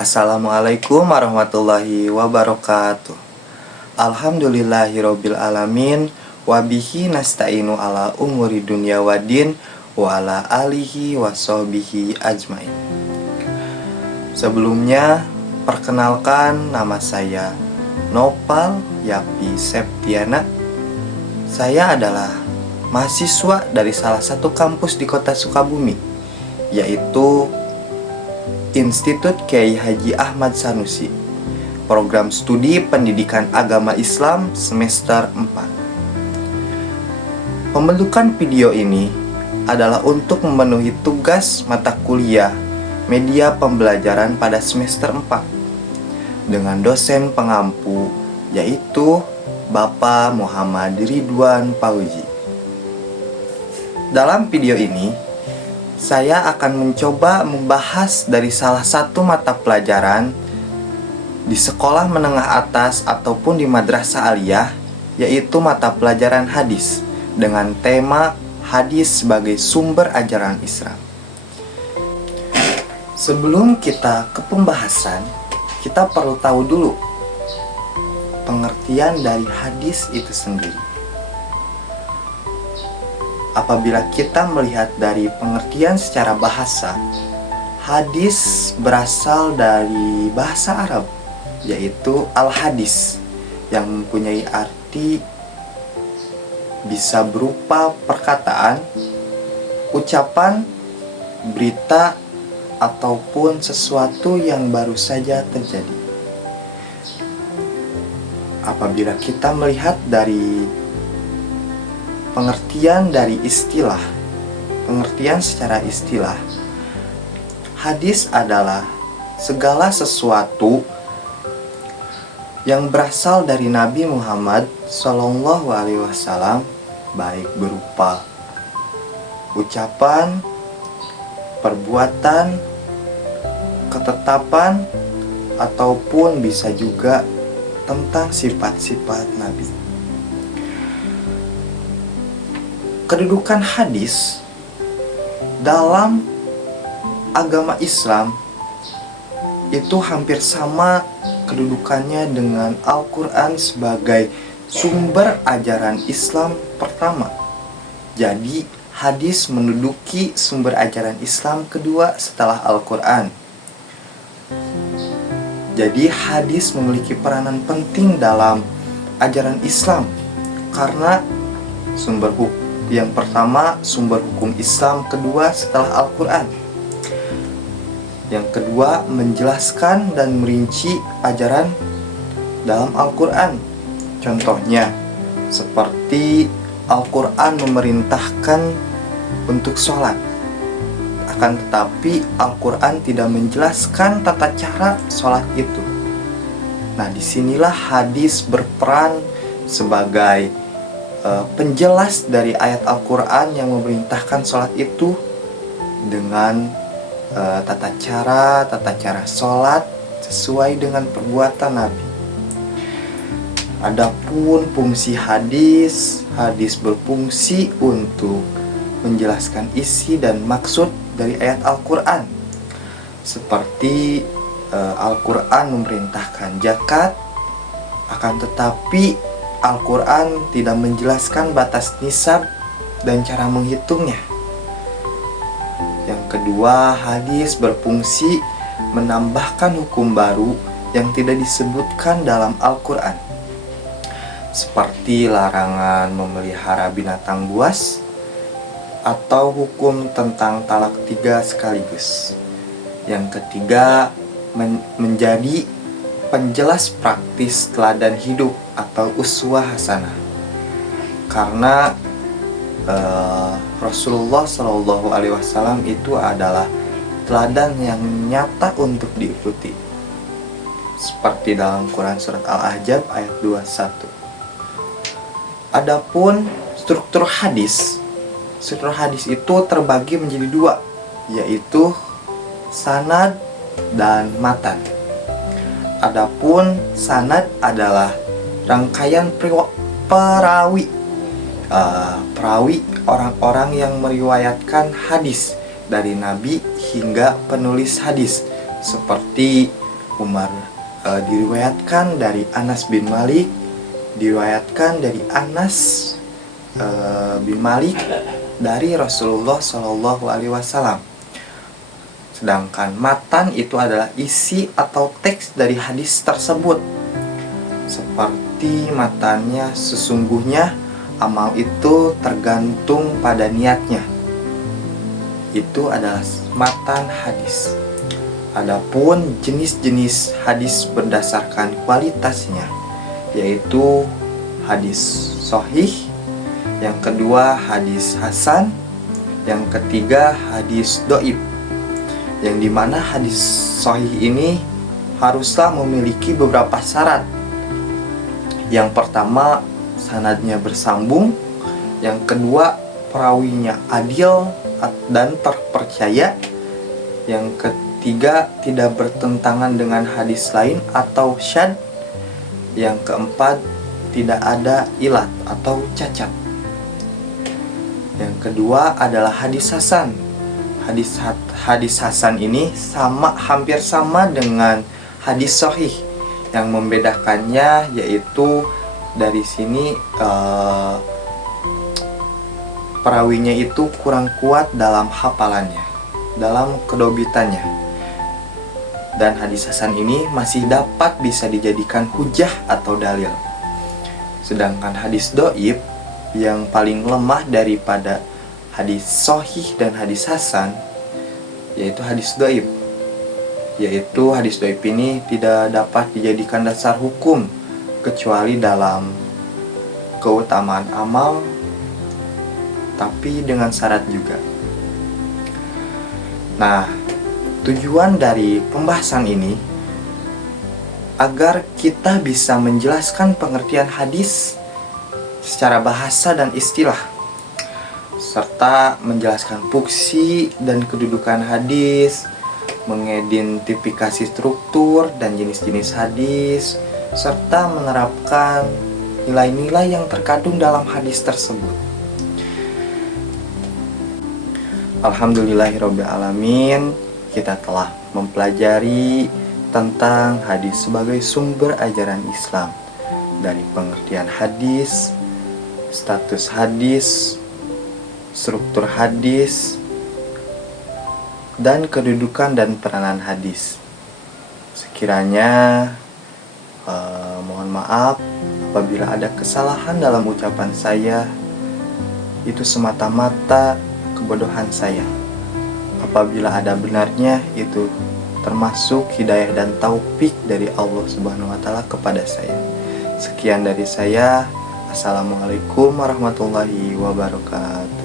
Assalamualaikum warahmatullahi wabarakatuh. Alhamdulillahirabbil alamin wabihi nasta'inu ala umuri dunya waddin wa ala alihi washabihi ajmain. Sebelumnya, perkenalkan, nama saya Nopal Yapi Septiana. Saya adalah mahasiswa dari salah satu kampus di kota Sukabumi, yaitu Institut Kiai Haji Ahmad Sanusi, program studi pendidikan agama Islam semester 4. Pembentukan video ini adalah untuk memenuhi tugas mata kuliah media pembelajaran pada semester 4 dengan dosen pengampu, yaitu Bapak Muhammad Ridwan Fauzi. Dalam video ini saya akan mencoba membahas dari salah satu mata pelajaran di sekolah menengah atas ataupun di madrasah aliyah, yaitu mata pelajaran hadis dengan tema hadis sebagai sumber ajaran Islam. Sebelum kita ke pembahasan, kita perlu tahu dulu pengertian dari hadis itu sendiri. Apabila kita melihat dari pengertian secara bahasa, hadis berasal dari bahasa Arab, yaitu al-hadis, yang mempunyai arti bisa berupa perkataan, ucapan, berita, ataupun sesuatu yang baru saja terjadi. Apabila kita melihat dari pengertian secara istilah, hadis adalah segala sesuatu yang berasal dari Nabi Muhammad SAW, baik berupa ucapan, perbuatan, ketetapan, ataupun bisa juga tentang sifat-sifat Nabi. Kedudukan hadis dalam agama Islam itu hampir sama kedudukannya dengan Al-Quran sebagai sumber ajaran Islam pertama. Jadi hadis menduduki sumber ajaran Islam kedua setelah Al-Quran. Jadi hadis memiliki peranan penting dalam ajaran Islam karena sumber hukum yang pertama, sumber hukum Islam kedua setelah Al-Quran. Yang kedua, menjelaskan dan merinci ajaran dalam Al-Quran. Contohnya, seperti Al-Quran memerintahkan untuk sholat. Akan tetapi, Al-Quran tidak menjelaskan tata cara sholat itu. Nah, disinilah hadis berperan sebagai penjelas dari ayat Al-Quran yang memerintahkan sholat itu dengan tata cara sholat sesuai dengan perbuatan Nabi. Adapun fungsi hadis berfungsi untuk menjelaskan isi dan maksud dari ayat Al-Quran. Seperti Al-Quran memerintahkan zakat, akan tetapi Al-Quran tidak menjelaskan batas nisab dan cara menghitungnya. Yang kedua, hadis berfungsi menambahkan hukum baru yang tidak disebutkan dalam Al-Quran, seperti larangan memelihara binatang buas atau hukum tentang talak 3 sekaligus. Yang ketiga, menjadi penjelas praktis teladan hidup atau uswah hasanah, karena Rasulullah SAW itu adalah teladan yang nyata untuk diikuti, seperti dalam Quran surat Al-Ahzab ayat 21. Adapun struktur hadis itu terbagi menjadi dua, yaitu sanad dan matan. Adapun sanad adalah rangkaian perawi orang-orang yang meriwayatkan hadis dari Nabi hingga penulis hadis, seperti Umar. Diriwayatkan dari Anas bin Malik, diriwayatkan dari Anas bin Malik dari Rasulullah Shallallahu Alaihi Wasallam. Sedangkan matan itu adalah isi atau teks dari hadis tersebut. Seperti matanya, sesungguhnya amal itu tergantung pada niatnya. Itu adalah matan hadis. Adapun jenis-jenis hadis berdasarkan kualitasnya, yaitu hadis sahih, yang kedua hadis hasan, yang ketiga hadis dhaif. Yang dimana hadis sahih ini haruslah memiliki beberapa syarat. Yang pertama, sanadnya bersambung. Yang kedua, perawinya adil dan terpercaya. Yang ketiga, tidak bertentangan dengan hadis lain atau syadz. Yang keempat, tidak ada ilat atau cacat. Yang kedua adalah hadis hasan. Hadis hasan ini hampir sama dengan hadis sahih. Yang membedakannya yaitu dari sini perawinya itu kurang kuat dalam hafalannya, dalam kedobitannya. Dan hadis hasan ini masih dapat bisa dijadikan hujah atau dalil. Sedangkan hadis dhaif yang paling lemah daripada hadis sahih dan hadis hasan yaitu hadis dhaif. Yaitu hadis dhaif ini tidak dapat dijadikan dasar hukum kecuali dalam keutamaan amal, tapi dengan syarat juga. Nah, tujuan dari pembahasan ini agar kita bisa menjelaskan pengertian hadis secara bahasa dan istilah, serta menjelaskan fungsi dan kedudukan hadis, mengidentifikasi struktur dan jenis-jenis hadis, serta menerapkan nilai-nilai yang terkandung dalam hadis tersebut. Alhamdulillahirabbil alamin, kita telah mempelajari tentang hadis sebagai sumber ajaran Islam, dari pengertian hadis, status hadis, struktur hadis, dan kedudukan dan peranan hadis. Sekiranya mohon maaf apabila ada kesalahan dalam ucapan saya, itu semata-mata kebodohan saya. Apabila ada benarnya, itu termasuk hidayah dan taufik dari Allah Subhanahu wa Ta'ala kepada saya. Sekian dari saya. Assalamualaikum warahmatullahi wabarakatuh.